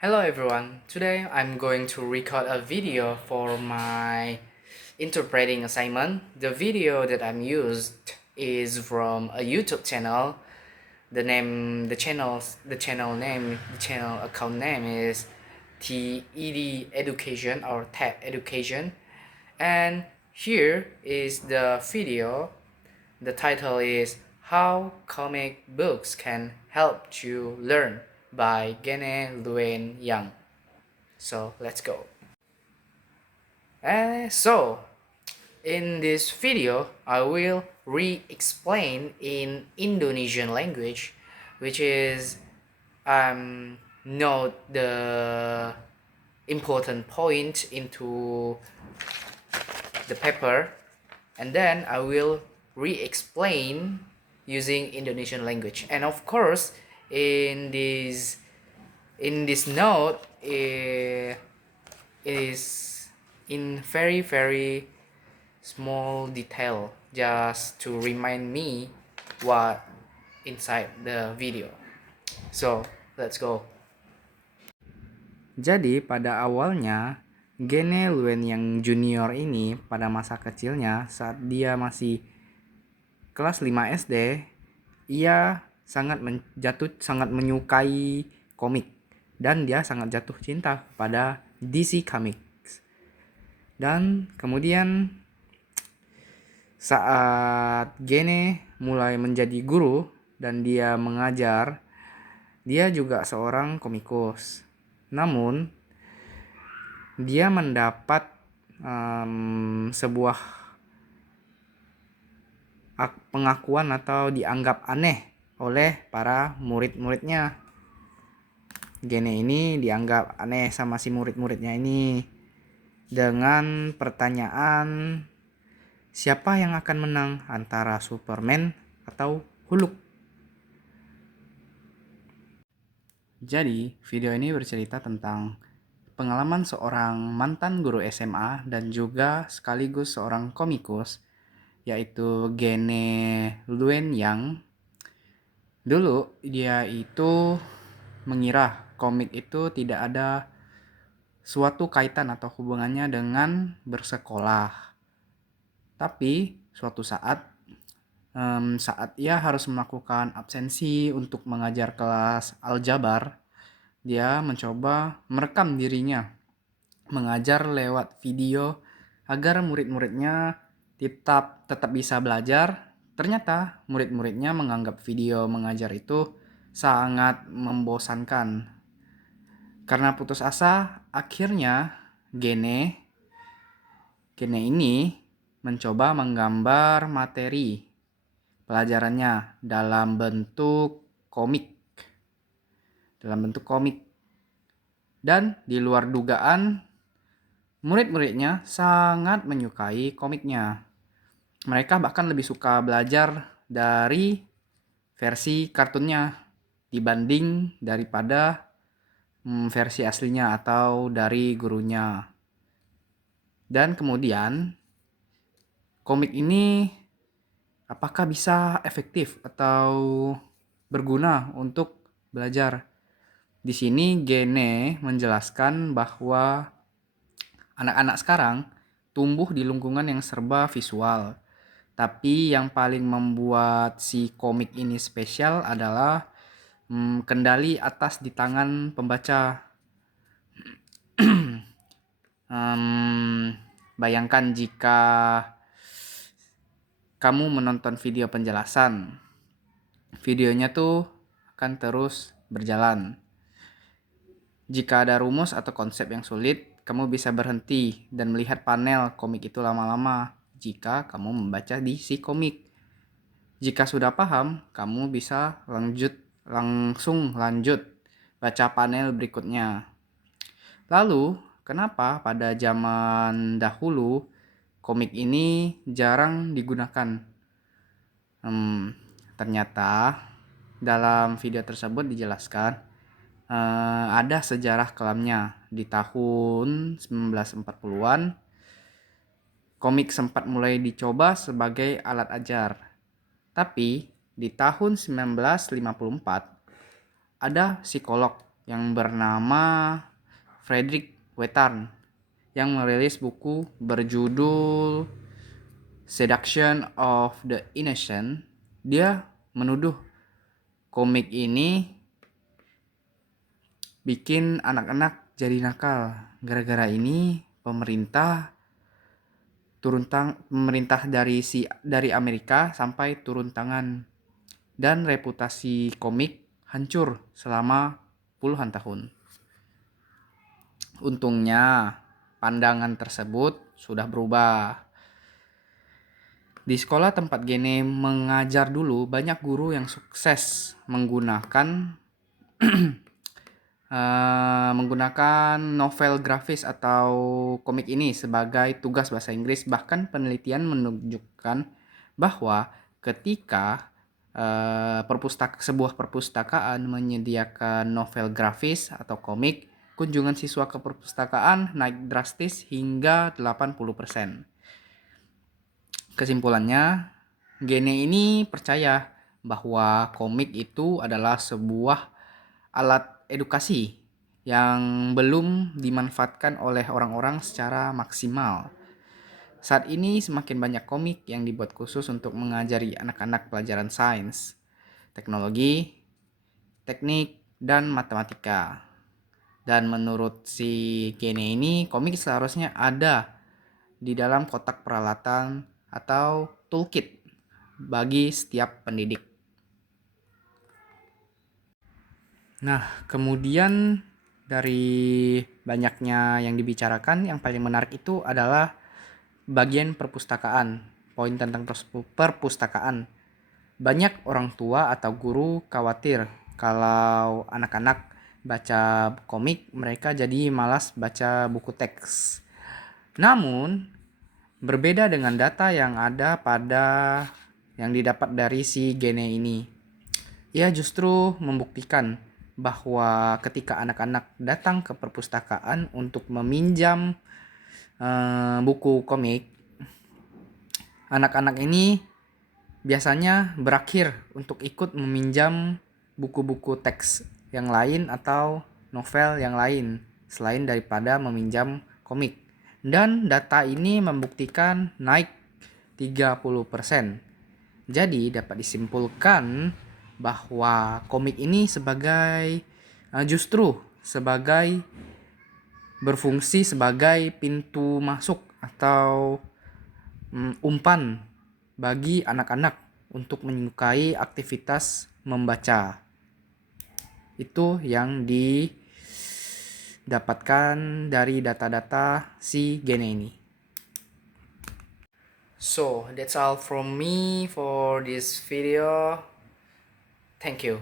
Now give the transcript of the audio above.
Hello everyone. Today I'm going to record a video for my interpreting assignment. The video that I'm used is from a YouTube channel. The channel account name is TED Education or TED Education. And here is the video. The title is How Comic Books Can Help You Learn by Gene Luen Yang. So let's go. So in this video, I will re-explain in Indonesian language, which is note the important point into the paper, and then I will re-explain using Indonesian language. And of course, in this note, is in very small detail just to remind me what inside the video. So let's go. Jadi pada awalnya Gene Luen yang junior ini pada masa kecilnya saat dia masih kelas 5 SD, ia sangat menyukai komik dan dia sangat jatuh cinta pada DC Comics. Dan kemudian saat Gene mulai menjadi guru dan dia mengajar, dia juga seorang komikus. Namun dia mendapat sebuah pengakuan atau dianggap aneh oleh para murid-muridnya. Gene ini dianggap aneh sama si murid-muridnya ini dengan pertanyaan siapa yang akan menang antara Superman atau Hulk. Jadi video ini bercerita tentang pengalaman seorang mantan guru SMA dan juga sekaligus seorang komikus, yaitu Gene Luen Yang. Dulu dia itu mengira komik itu tidak ada suatu kaitan atau hubungannya dengan bersekolah. Tapi suatu saat ia harus melakukan absensi untuk mengajar kelas aljabar, dia mencoba merekam dirinya mengajar lewat video agar murid-muridnya tetap bisa belajar. Ternyata murid-muridnya menganggap video mengajar itu sangat membosankan. Karena putus asa, akhirnya Gene ini mencoba menggambar materi pelajarannya dalam bentuk komik. Dan di luar dugaan, murid-muridnya sangat menyukai komiknya. Mereka bahkan lebih suka belajar dari versi kartunnya dibanding daripada versi aslinya atau dari gurunya. Dan kemudian komik ini apakah bisa efektif atau berguna untuk belajar? Di sini Gene menjelaskan bahwa anak-anak sekarang tumbuh di lingkungan yang serba visual. Tapi yang paling membuat si komik ini spesial adalah kendali atas di tangan pembaca. Bayangkan jika kamu menonton video penjelasan, videonya tuh akan terus berjalan. Jika ada rumus atau konsep yang sulit, kamu bisa berhenti dan melihat panel komik itu lama-lama jika kamu membaca di si komik. Jika sudah paham, kamu bisa langsung lanjut baca panel berikutnya. Lalu, kenapa pada zaman dahulu komik ini jarang digunakan? Ternyata dalam video tersebut dijelaskan ada sejarah kelamnya. Di tahun 1940-an, komik sempat mulai dicoba sebagai alat ajar. Tapi di tahun 1954, ada psikolog yang bernama Frederick Wetan yang merilis buku berjudul Seduction of the Innocent. Dia menuduh komik ini bikin anak-anak jadi nakal. Gara-gara ini pemerintah dari Amerika sampai turun tangan, dan reputasi komik hancur selama puluhan tahun. Untungnya pandangan tersebut sudah berubah. Di sekolah tempat Gene mengajar dulu, banyak guru yang sukses menggunakan novel grafis atau komik ini sebagai tugas bahasa Inggris. Bahkan penelitian menunjukkan bahwa ketika sebuah perpustakaan menyediakan novel grafis atau komik, kunjungan siswa ke perpustakaan naik drastis hingga 80%. Kesimpulannya, Gene ini percaya bahwa komik itu adalah sebuah alat edukasi yang belum dimanfaatkan oleh orang-orang secara maksimal. Saat ini semakin banyak komik yang dibuat khusus untuk mengajari anak-anak pelajaran sains, teknologi, teknik, dan matematika. Dan menurut si Gene ini, komik seharusnya ada di dalam kotak peralatan atau toolkit bagi setiap pendidik. Nah, kemudian dari banyaknya yang dibicarakan, yang paling menarik itu adalah bagian perpustakaan, poin tentang perpustakaan. Banyak orang tua atau guru khawatir kalau anak-anak baca komik, mereka jadi malas baca buku teks. Namun, berbeda dengan data yang didapat dari si Gene ini. Ia justru membuktikan bahwa ketika anak-anak datang ke perpustakaan untuk meminjam buku komik, anak-anak ini biasanya berakhir untuk ikut meminjam buku-buku teks yang lain atau novel yang lain selain daripada meminjam komik. Dan data ini membuktikan naik 30%. Jadi dapat disimpulkan bahwa komik ini justru berfungsi sebagai pintu masuk atau umpan bagi anak-anak untuk menyukai aktivitas membaca. Itu yang didapatkan dari data-data si Gene ini. So, that's all from me for this video. Thank you.